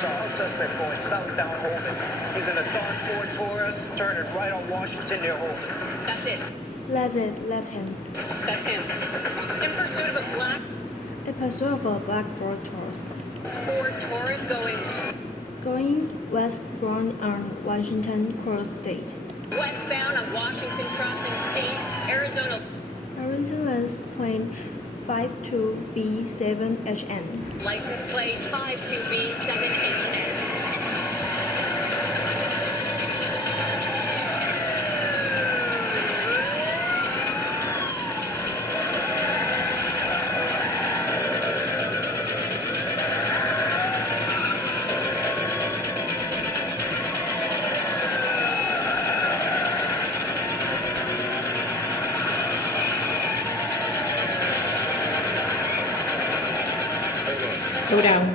saw a suspect going southbound Holden. He's in a dark Ford Taurus, turning right on Washington near Holden. That's it. That's it, that's him. That's him. In pursuit of a black In pursuit of a black Ford Taurus. Ford Taurus Going westbound on Washington Cross State. westbound on Washington Crossing State, Arizona. Arizona plane 52B7HN. License plate 52B7HN. Go down.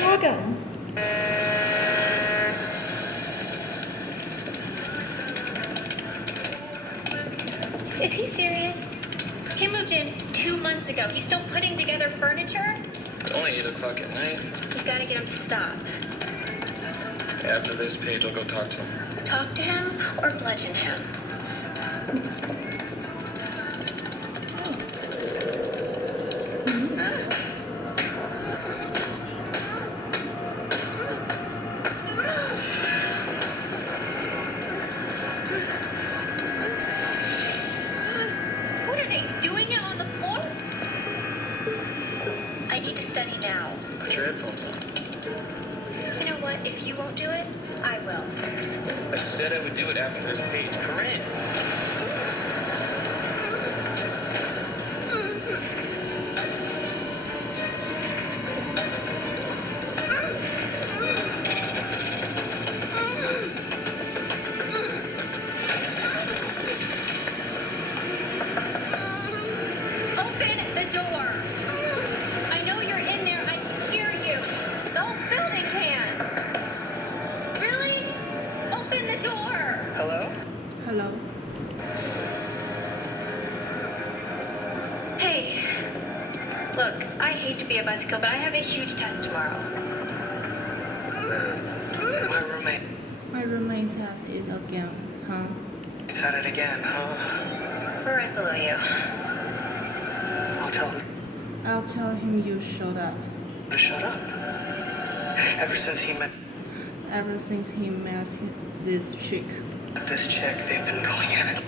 Morgan! Is he serious? He moved in 2 months ago. He's still putting together furniture? It's only 8 o'clock at night. You gotta get him to stop. After this page, I'll go talk to him. Talk to him or bludgeon him. What are they doing out on the floor? I need to study now. Put your headphones on. You know what? If you won't do it, I will. I said I would do it after this page. Corinne! Open the door. I know you're in there. I hear you. The whole building can. Really? Open the door. Hello? Hello. Hey. Look, I hate to be a buzzkill, but I have a huge test tomorrow. My roommate. My roommate has it again, huh? He's at it again, huh? We're right below you. I'll tell him I'll tell him you showed up. to shut up. Ever since he met Ever since he met this chick, this chick, they've been going at it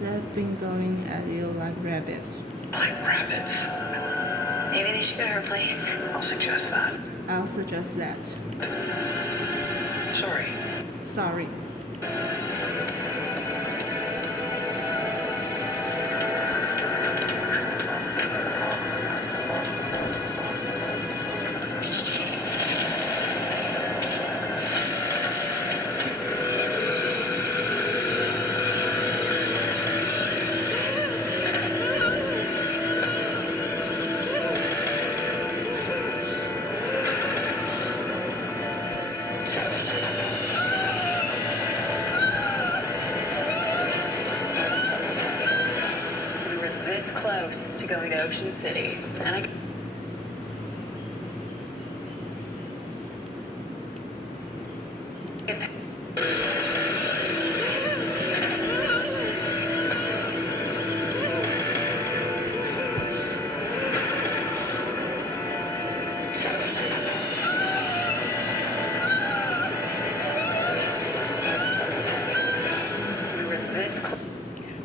they've been going at you like rabbits. like rabbits. Maybe they should go to her place. I'll suggest that. I'll suggest that. Sorry. Sorry. We were this close to going to Ocean City, and I. We were this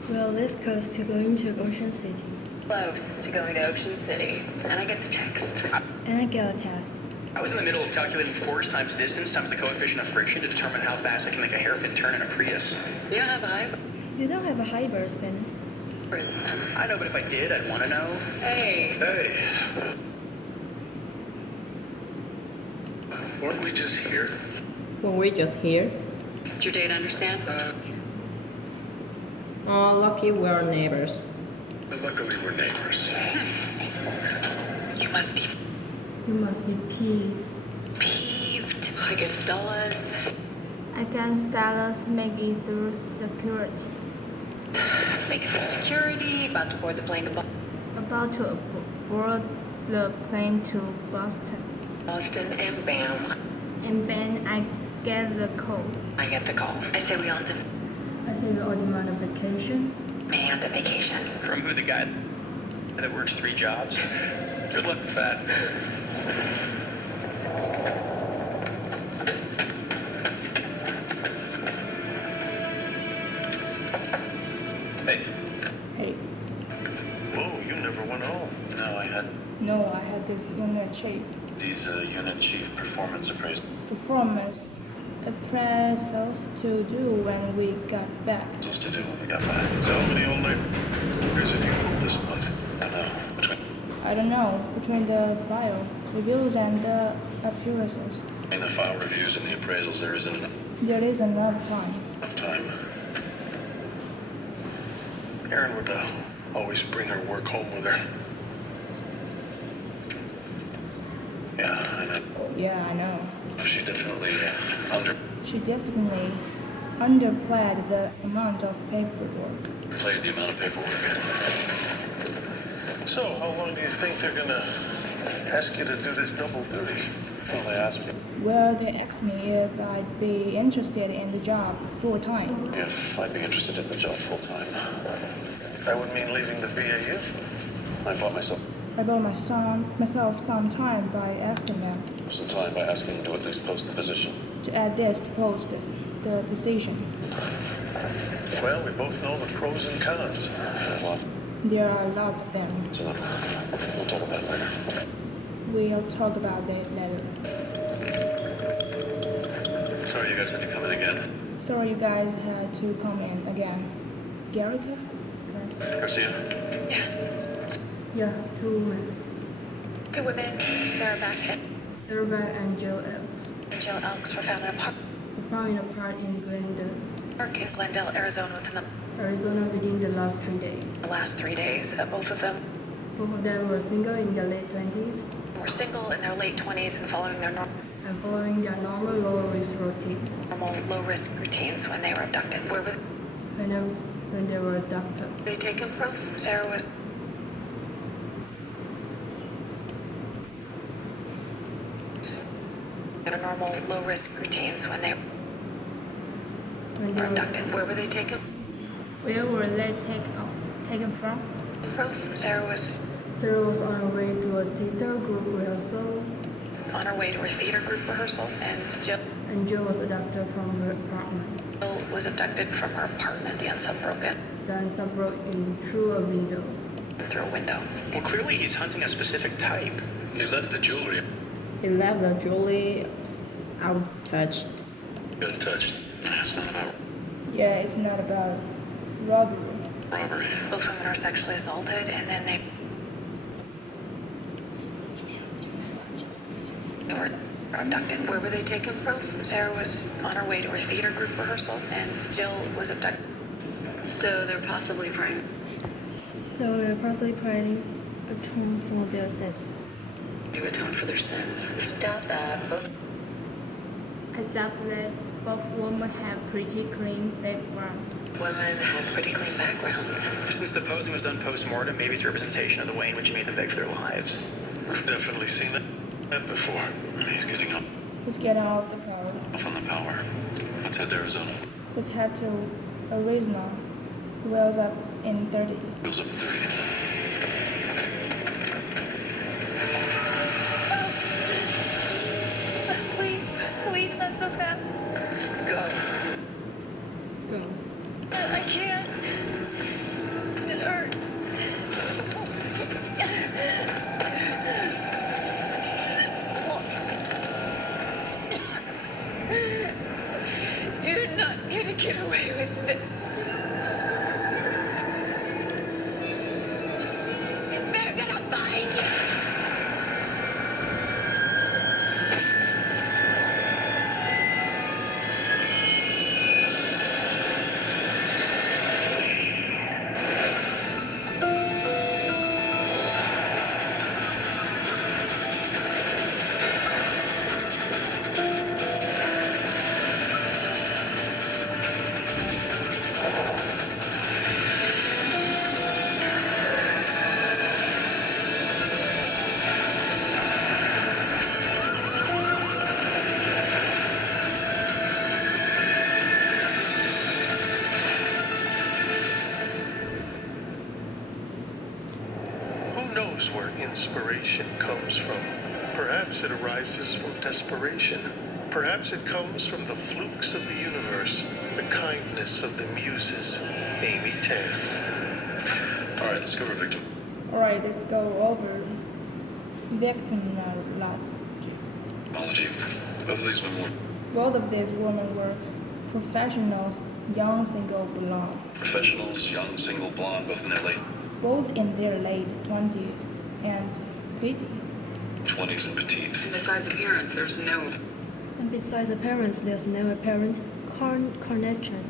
Well, this close to going to Ocean City. close to going to Ocean City, and I get the text. And I get a test. I was in the middle of calculating force times distance times the coefficient of friction to determine how fast I can make a hairpin turn in a Prius. You don't have a high, You don't have a high burst penis. for instance. I know, but if I did, I'd want to know. Hey, Hey. Weren't we just here? When we just here, did your date understand? lucky we're neighbors. Luckily, we're neighbors. You must be You must be peeved against Dallas. Against Dallas, make it through security. Make it through security, about to board the plane to About to board the plane to Boston. Boston and bam. And then I get the call. I get the call. I say we all I say we all demand a vacation. demand a vacation. From who? The guy that works 3 jobs? Good luck with that. Hey. Hey, Whoa, you never went home. No, no, I had this unit chief these unit chief performance appraisals performance appraisals to do when we got back. to do when we got back. So how many old neighbors did you moved this month? I don't know. Between I don't know, between the file reviews and the appraisals, the file reviews and the appraisals, there isn't there is enough time. enough time. Erin would always bring her work home with her. Yeah, I know. Yeah, I know. She definitely She definitely underplayed the amount of paperwork. underplayed the amount of paperwork. So, how long do you think they're gonna ask you to do this double duty? Well, they asked me Well, they asked me if I'd be interested in the job full time. if I'd be interested in the job full time. That would mean leaving the BAU. I bought myself I bought myself some time by asking them some time by asking them to at least post the position. to add this to post the position. Well, we both know the pros and cons. There's lots There are lots of them. of them. We'll talk about it later. We'll talk about that later. Sorry you guys had to come in again. Sorry you guys had to come in again. Garrica? Garcia? Yeah, 2 women. 2 women, Sarah Beck Sarah and Joe Elks. and Jill Elks, were found in a park We found a part in Glendale, in Glendale, Arizona within Arizona within the last 3 days. the last 3 days. Both of them Both of them were single in their late 20s were single in their late 20s and following their and following their normal low-risk routines normal low-risk routines when they were abducted. Where were when they were abducted. they taken from? Sarah was their normal low-risk routines when they When they were were, abducted. Where were they taken where were they taken from? from? Sarah was Sarah was on her way to a theater group rehearsal, on her way to her theater group rehearsal, and Jill and Joe was abducted from her apartment. was abducted from her apartment. The unsub broken Then some broke in through a window. through a window. Well, clearly he's hunting a specific type. He left the jewelry He left the jewelry untouched. untouched. It's not about Yeah, it's not about robbery. robbery. Both women are sexually assaulted, and then they were abducted. Where were they taken from? Sarah was on her way to her theater group rehearsal, and Jill was abducted. So they're possibly praying. So they're possibly planning atone for their sins. To atone for their sins. Doubt that. Both I doubt that both women have pretty clean backgrounds. women had pretty clean backgrounds. Since the posing was done post-mortem, maybe it's a representation of the way in which he made them beg for their lives. We've definitely seen that before. He's getting up He's getting off the power. off on the power. Let's head to Arizona. Let's head to Arizona. Wheels up in 30. Goes up to 30. Please, not so fast. Go. Go. I can't. It hurts. You're not gonna get away with this. Who knows where inspiration comes from? Perhaps it arises from desperation. Perhaps it comes from the flukes of the universe, the kindness of the muses. Amy Tan. All right, let's go over victim. Alright, let's go over victim log. Apology. Both of these women were Both of these women were professionals, young, single, blonde, professionals, young, single, blonde, both in their late both in their late 20s and pretty. 20s and petite. Besides appearance, there's no And besides appearance, there's no apparent connection.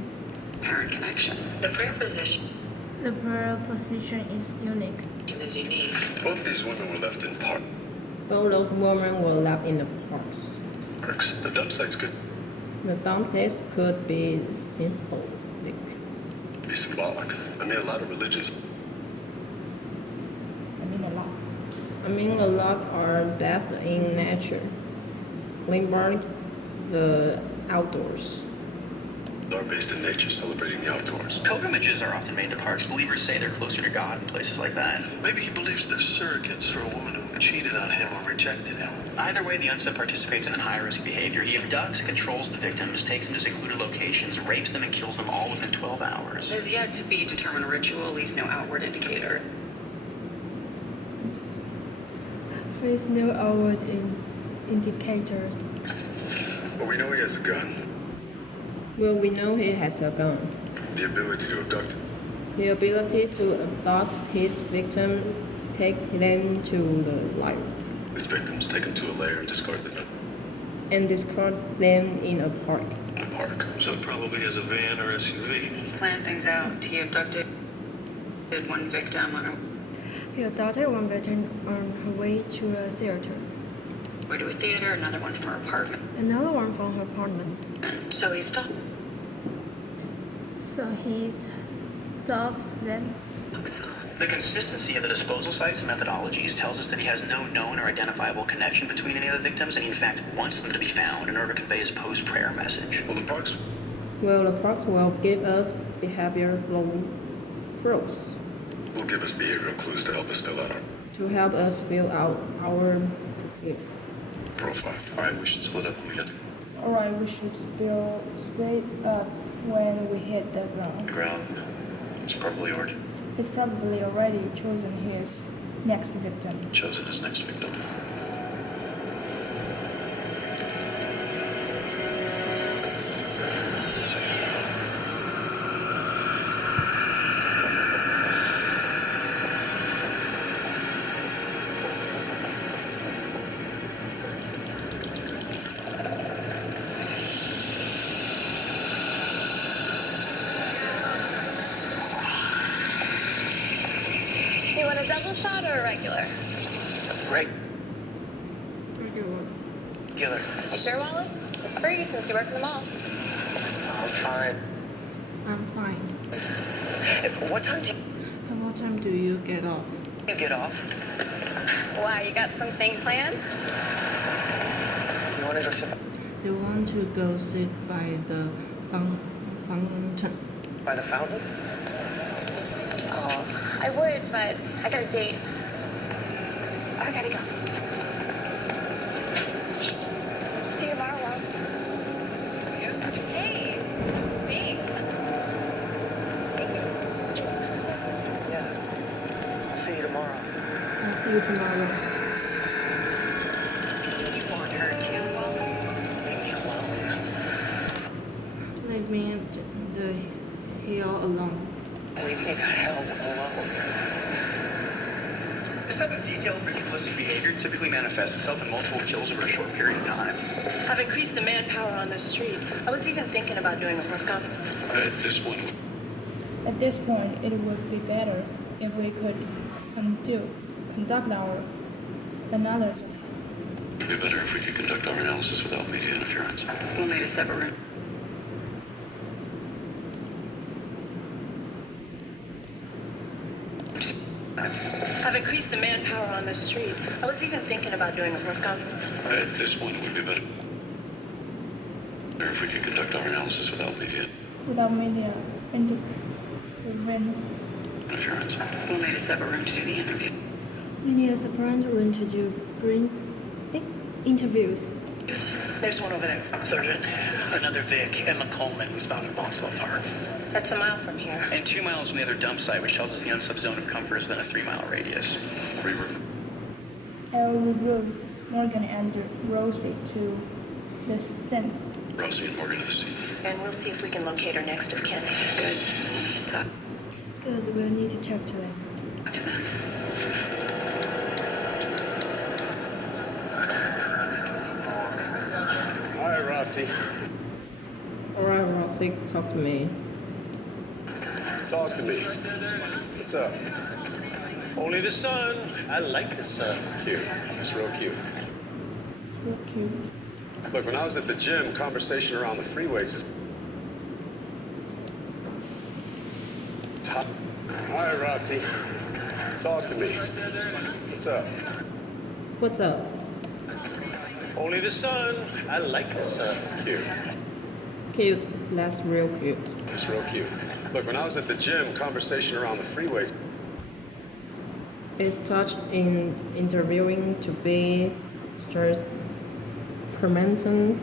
apparent connection. The preposition The proposition is unique. is unique. Both these women were left in parks. Both those women were left in the parks. The dump site's good. The dump place could be symbolic. Be symbolic. I mean, a lot of religions. I mean a lot. I mean, a lot are best in nature. Limburg, the outdoors. Are based in nature, celebrating the outdoors. Pilgrimages are often made to parks. Believers say they're closer to God in places like that. Maybe he believes they're surrogates for a woman who cheated on him or rejected him. Either way, the unsub participates in high-risk behavior. He abducts, controls the victims, takes them to secluded locations, rapes them, and kills them all within 12 hours. As yet to be determined ritual leaves no outward indicator. With no outward indicators. But we know he has a gun. Well, we know he has a gun. The ability to abduct. The ability to abduct his victim, take them to the light, His victims take him to a lair and discard them and discard them in a park. in a park. So he probably has a van or SUV. He's planned things out. He abducted one victim on her He adopted one victim on her way to a theater, way to a theater, another one from her apartment. another one from her apartment. And so he stopped. So he stalks them. The consistency of the disposal sites and methodologies tells us that he has no known or identifiable connection between any of the victims, and he in fact wants them to be found in order to convey his post-prayer message. Well, the parks. Well, the parks will give us behavioral clues Will give us behavioral clues to help us fill out our to help us fill out our profile. All right, we should split up when we get to Alright, we should split up when we hit the the ground. ground. It's probably already He's probably already chosen his next victim. chosen his next victim. You want a double shot or a regular? Regular. You sure, Wallace? It's free since you work in the mall. I'm fine. I'm fine. What time do At what time do you get off? you get off? Why, you got something planned? You want to go sit They want to go sit by the fountain. by the fountain? Oh, I would, but I got a date. I gotta go. See you tomorrow, Wallace. Hey, thanks. Yeah. I'll see you tomorrow. I'll see you tomorrow. You want her too, Wallace? Leave me alone. Leave me at the hill alone. Leave me the hell alone. This type of detailed ritualistic behavior typically manifests itself in multiple kills over a short period of time. I've increased the manpower on this street. I was even thinking about doing a press conference. At this point, At this point, it would be better if we could conduct our analysis. it'd be better if we could conduct our analysis without media interference. We'll need a separate room. I've increased the manpower on this street. I was even thinking about doing a press conference. At this point, it would be better if we could conduct our analysis without media Without media interferences. interference. We'll need a separate room to do the interview. his apparent run to do interviews. There's one over there. Sergeant, another Vic, Emma Coleman, was found in Boxall Park. That's a mile from here. And 2 miles from the other dump site, which tells us the unsub zone of comfort is within a 3-mile radius. I'll remove Morgan and Rosie to the sense. Rosie and Morgan to the scene. And we'll see if we can locate her next of kin. Good. Let's talk Good, we'll need to check to them. to them. All right, Rossi. Alright, Rossi, talk to me. Talk to me. What's up? Only the sun. I like the sun. Cute. It's real cute. It's real cute. Look, when I was at the gym, conversation around the freeways is top. All right, Rossi. Talk to me. What's up? What's up? Only the sun. I like the sun. Cute. Cute. That's real cute. It's real cute. Look, when I was at the gym, conversation around the freeways. Is touch in interviewing to be Strauss' permanent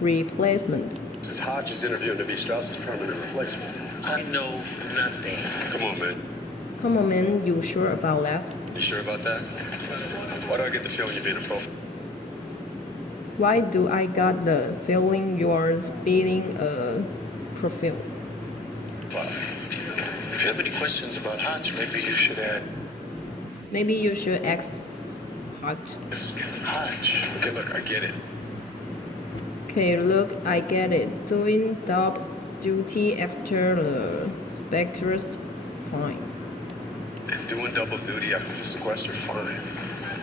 replacement. This is Hodges interviewing to be Strauss's permanent replacement. I know nothing. Come on, man. Come on, man, you sure about that? You sure about that? Why do I get the feeling you're being a pro? Why do I got the feeling you're speeding a profile? Well, if you have any questions about Hodge, maybe you should add Maybe you should ask Hodge. Hodge. Okay, look, I get it. Okay, look, I get it. Doing double duty after the sequester, fine. And doing double duty after the sequester, fine.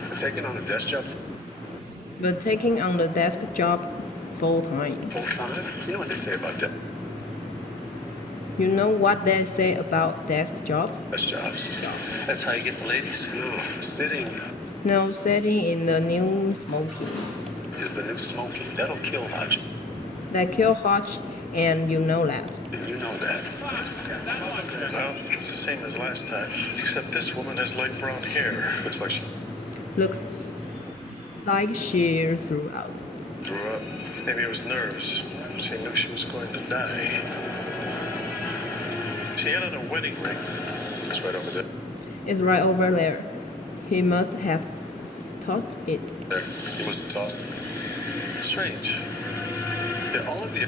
But taking on a desk job But taking on the desk job full time. full time? You know what they say about that? You know what they say about desk job? Desk jobs. That's how you get the ladies. No, sitting No, sitting in the new smoking. is the new smoking. That'll kill Hodge. They kill Hodge, and you know that. And you know that. Well, it's the same as last time, except this woman has light brown hair. Looks like she Looks like she threw out. threw up. Maybe it was nerves. She knew she was going to die. She had on a wedding ring. It's right over there. It's right over there. He must have tossed it. There. You must have tossed it. Strange. Yeah, all of the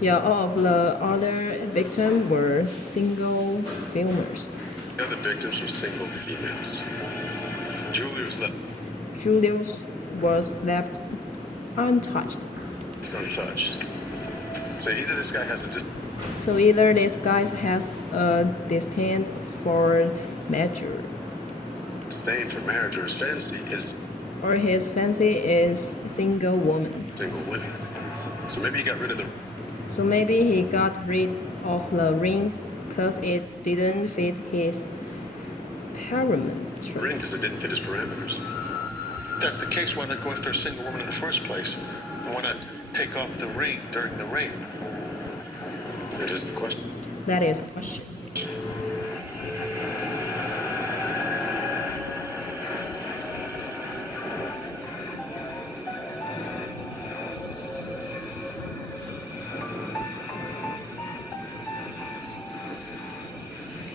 Yeah, all of the other victims were single filmers. other victims were single females. Julie was left Julius was left untouched. untouched. So either this guy has a So either this guy has a disdain for measure, disdain for marriage or his fantasy is or his fancy is single woman. single women. So maybe he got rid of the So maybe he got rid of the ring because it didn't fit his parameters. ring because it didn't fit his parameters. If that's the case, why not go after a single woman in the first place? And why not take off the ring during the rape? That is the question. That is question.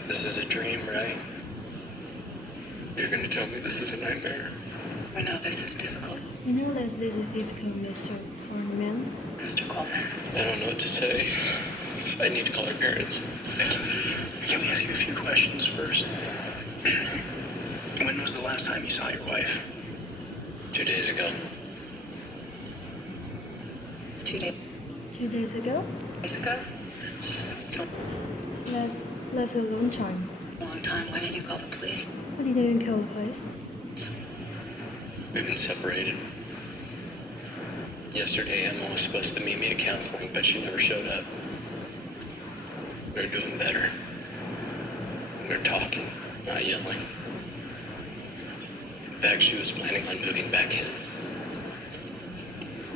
This is a dream, right? You're gonna tell me this is a nightmare? I know this is difficult, You know that this is difficult, Mr. Cornman. Mr. Coleman. I don't know what to say. I need to call her parents. Can we ask you a few questions first? When was the last time you saw your wife? 2 days ago. 2 days 2 days ago? ago? It's a That's a long time. long time. Why didn't you call the police? Why did you call the police? We've been separated. Yesterday, Emma was supposed to meet me at counseling, but she never showed up. We're doing better. We're talking, not yelling. In fact, she was planning on moving back in.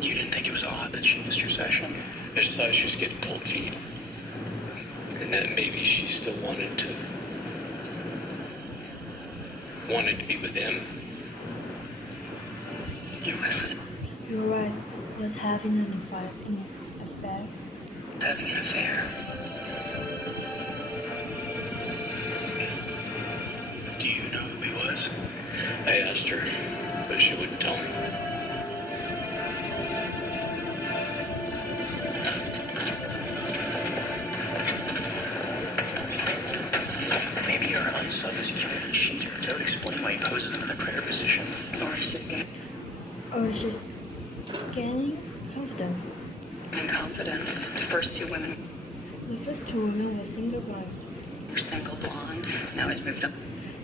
You didn't think it was odd that she missed your session? I just thought she was getting cold feet. And that maybe she still wanted to be with him. Your wife was Your wife was having an affair. having an affair. Do you know who he was? I asked her, but she wouldn't tell me. Maybe her unsub is a human cheater. That would explain why he poses them in the predator position. Or she's Or she's gaining confidence. gaining confidence. The first two women The first two women were single blonde. were single blonde. Now he's moved up.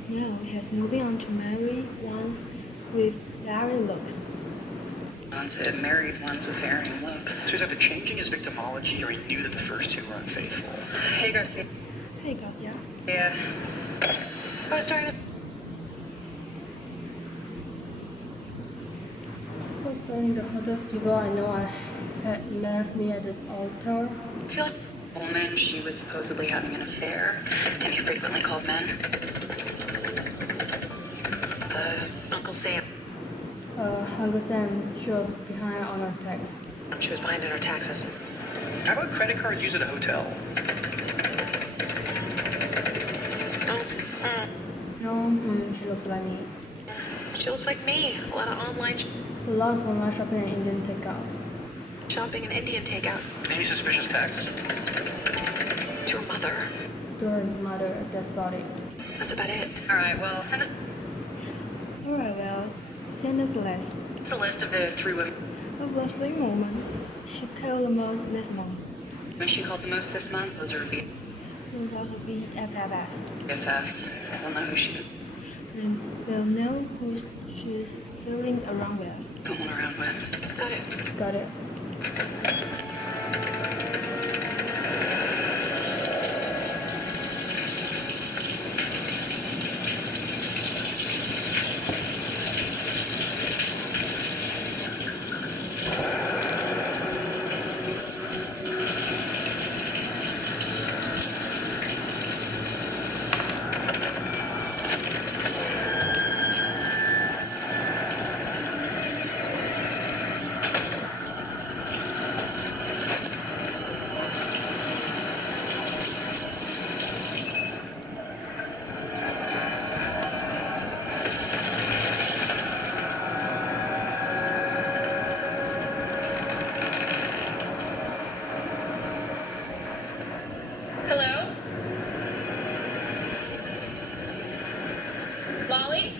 Now he has moving on to marry ones with varying looks. On to married ones with varying looks. So he's either changing his victimology or he knew that the first two were unfaithful. Hey, Garcia. Hey, Garcia. Yeah. I was trying to. I was telling the hottest people I know I had left me at the altar. I feel like a woman, she was supposedly having an affair, and he frequently called men. Uncle Sam. Uncle Sam, she was behind on her text. She was behind in her taxes. How about credit cards used at a hotel? No, she looks like me. She looks like me. A lot of online A lot of online shopping and Indian takeout. shopping and Indian takeout. Any suspicious texts? To her mother. To her mother, that's about it. That's about it. All right, well, send us Alright, well, send us less. a list of the three women Of the three women she killed the most this month. she called the most this month. Those are her Those are the BFFs. BFFs. We'll know who she's Then they'll know who she's fooling around with. going around with. Got it. Got it. Hello? Molly?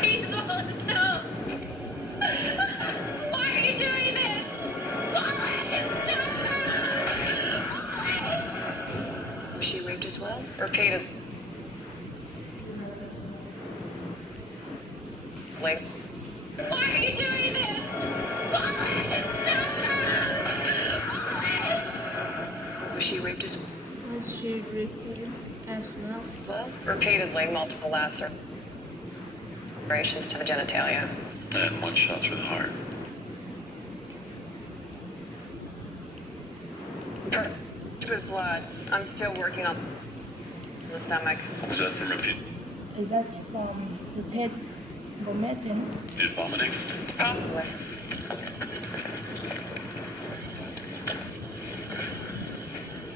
Please, Wallace, no! Why are you doing this? Wallace, no! Was she raped as well? Repeated. Like, Why are you doing this? Wallace, no! Wallace! was she raped as Was she replaced as well? well? Repeatedly, multiple lacerations to the genitalia. And one shot through the heart. With blood. I'm still working on the stomach. Is that from repeated Is that from repeat vomiting? vomiting? Possibly.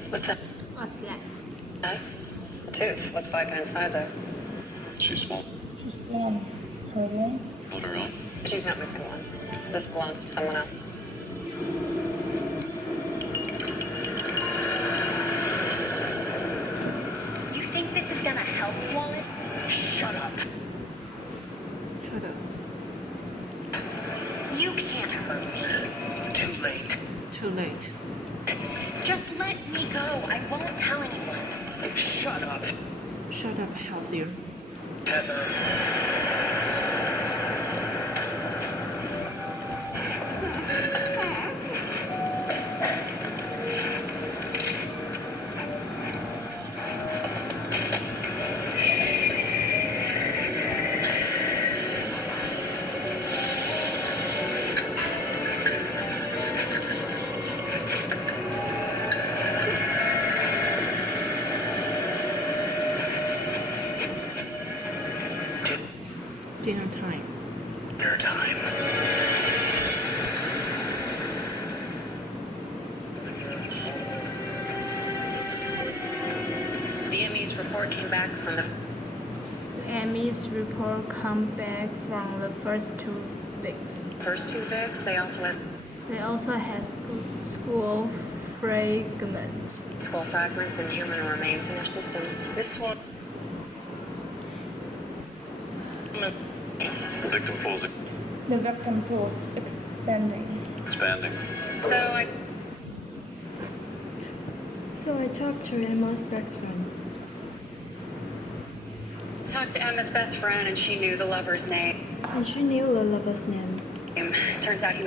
What's that? What's that? A tooth. Looks like an incisor. She's small She's born her own. on her own. She's not missing one. This belongs to someone else. You think this is gonna help, Wallace? Shut up. Shut up. You can't hurt me. Too late. Too late. Just let me go. I won't tell anyone. Shut up, Shut up, healthier. Heather. Dinner time. Dinner time. The ME's report came back from the ME's report come back from the first 2 weeks. first 2 Vicks. They also had They also had school fragments. skull fragments and human remains in their systems. This one. The victim pool's The victim pool is expanding. expanding. So I talked to Emma's best friend. Talked to Emma's best friend, and she knew the lover's name. And she knew the lover's name. Turns out he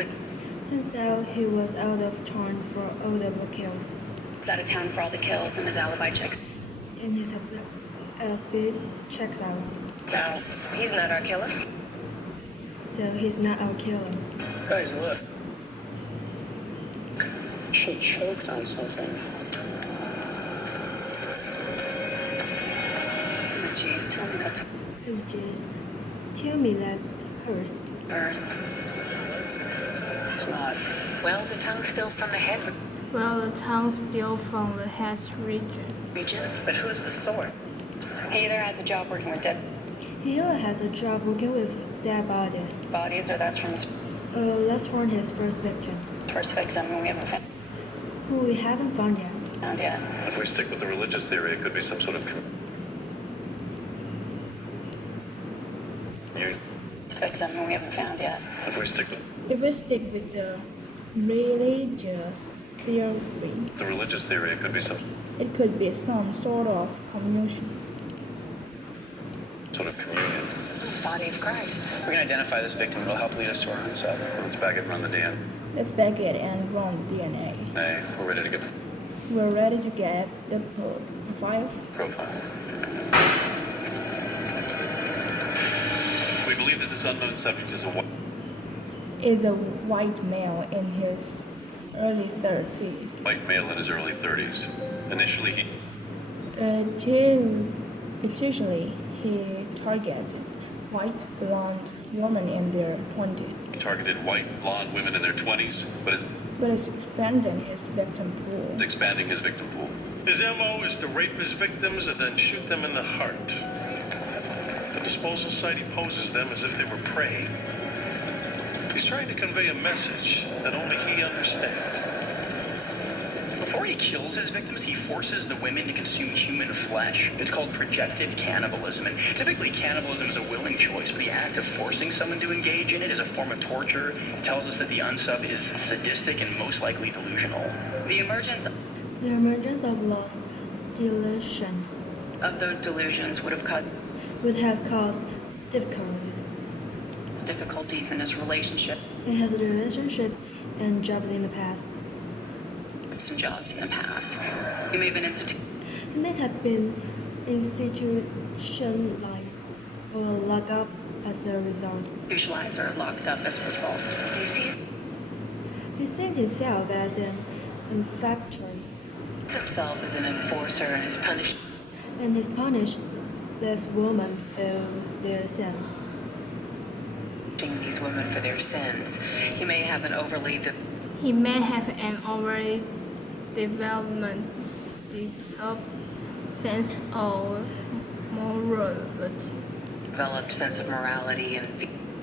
was out of town for all the kills. was out of town for all the kills, and his alibi checks. And his bit checks out. So he's not our killer. So he's not our killer. Guys, look. She choked on something. Oh, jeez, tell me that's Oh jeez. Tell me that's hers. hers. It's not. Well, the tongue's still from the head Well, the tongue still from the head region. region. But who's the source? He either has a job working with dead He either has a job working with dead bodies. bodies, or that's from his Let's find his first victim, first victim, who we haven't who we haven't found yet. found yet. If we stick with the religious theory, it could be some sort of First victim, who we haven't found yet. If we stick with If we stick with the religious theory, the religious theory, it could be some it could be some sort of communion. sort of communion. Body of Christ. We can identify this victim. It'll help lead us to our own side. Let's back it and run the DNA. Let's back it and run the DNA. Hey, we're ready to get We're ready to get the profile. profile. We believe that this unknown subject Is a white male in his early 30s. white male in his early 30s. Initially, Initially, he targeted white blonde women in their 20s, he targeted white, blonde women in their 20s, but is but is expanding his victim pool. expanding his victim pool. His MO is to rape his victims and then shoot them in the heart. The disposal site, he poses them as if they were prey. He's trying to convey a message that only he understands. Before he kills his victims, he forces the women to consume human flesh. It's called projected cannibalism. And typically, cannibalism is a willing choice, but the act of forcing someone to engage in it is a form of torture. It tells us that the unsub is sadistic and most likely delusional. The emergence The emergence of lost delusions of those delusions would have caused difficulties in his relationship It has a relationship and jobs in the past. and jobs in the past. He may have been He may have been institutionalized or locked up as a result. institutionalized or locked up as a result. He sees himself as an infactor Himself as an enforcer and is punished. and is punished lest women feel their sins. These women for their sins. He may have an He may have an overly developed sense of morality developed sense of morality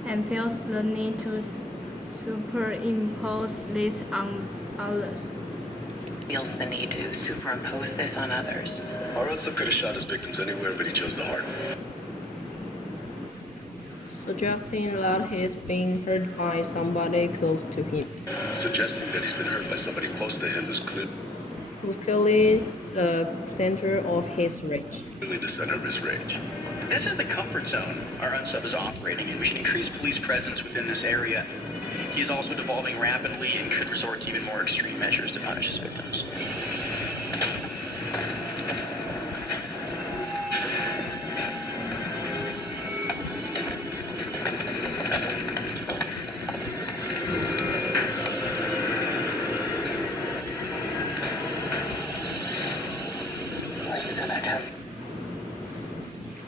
and feels the need to superimpose this on others. feels the need to superimpose this on others. Our unsub could have shot his victims anywhere, but he chose the heart. Suggesting that he's being hurt by somebody close to him. Suggesting that he's been hurt by somebody close to him who's clear. who's clearly the center of his rage. Really the center of his rage. This is the comfort zone our unsub is operating in. We should increase police presence within this area. He's also devolving rapidly and could resort to even more extreme measures to punish his victims.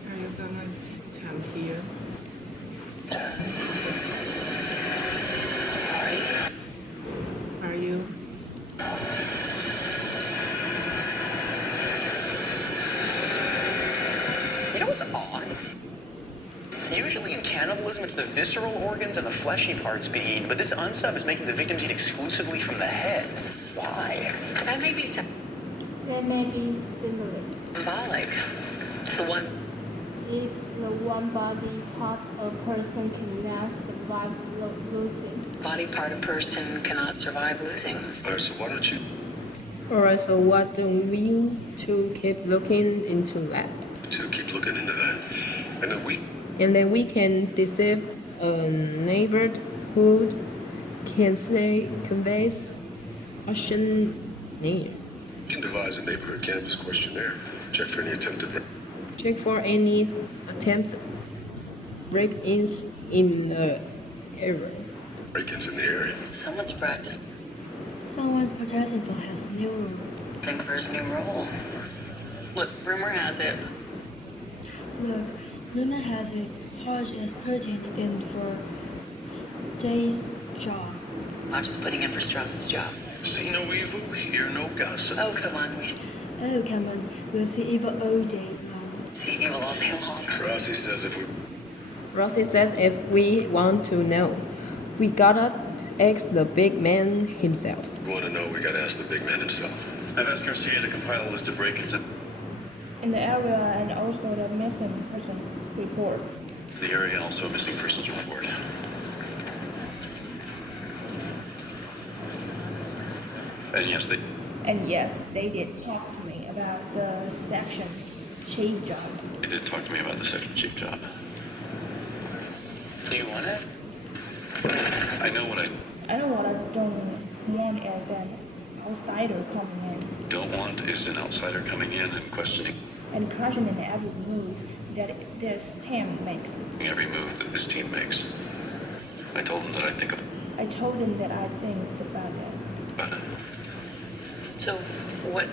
Are you gonna come here? Are you? You know what's odd? Usually in cannibalism, it's the visceral organs and the fleshy parts being eaten, but this unsub is making the victims eat exclusively from the head. Why? That may be They may be similar. symbolic. It's the one. It's the one body part a person cannot survive losing. Body part a person cannot survive losing. Alright, so why don't you Alright, so what do we to keep looking into that? two keep looking into that? And then we can deceive a neighborhood can say conveys questionnaire. You can devise a neighborhood cannabis questionnaire. Check for any attempted Check for any attempt break-ins in the area. break-ins in the area. Someone's practicing Someone's protesting for his new rule. for his new role. Look, rumor has it. Look, Luna has it. Hodge is putting in for Stace's job. Not just putting in for Strauss's job. See no evil, hear no gossip. Oh, come on. We Oh, come on. We'll see evil all day long. see evil all day long. Rossi says if we want to know, we gotta ask the big man himself. we want to know, we gotta ask the big man himself. I've asked Garcia to compile a list of break-ins In the area and also the missing person report. in the area and also a missing persons report. And yes, they did talk to me about the section chief job. they did talk to me about the second chief job. Do you want it? I know what I what I don't want as an outsider coming don't want is an outsider coming in and questioning in and questioning every move that this team makes. every move that this team makes. I told them that I think I told him that I think about that. about it. So, what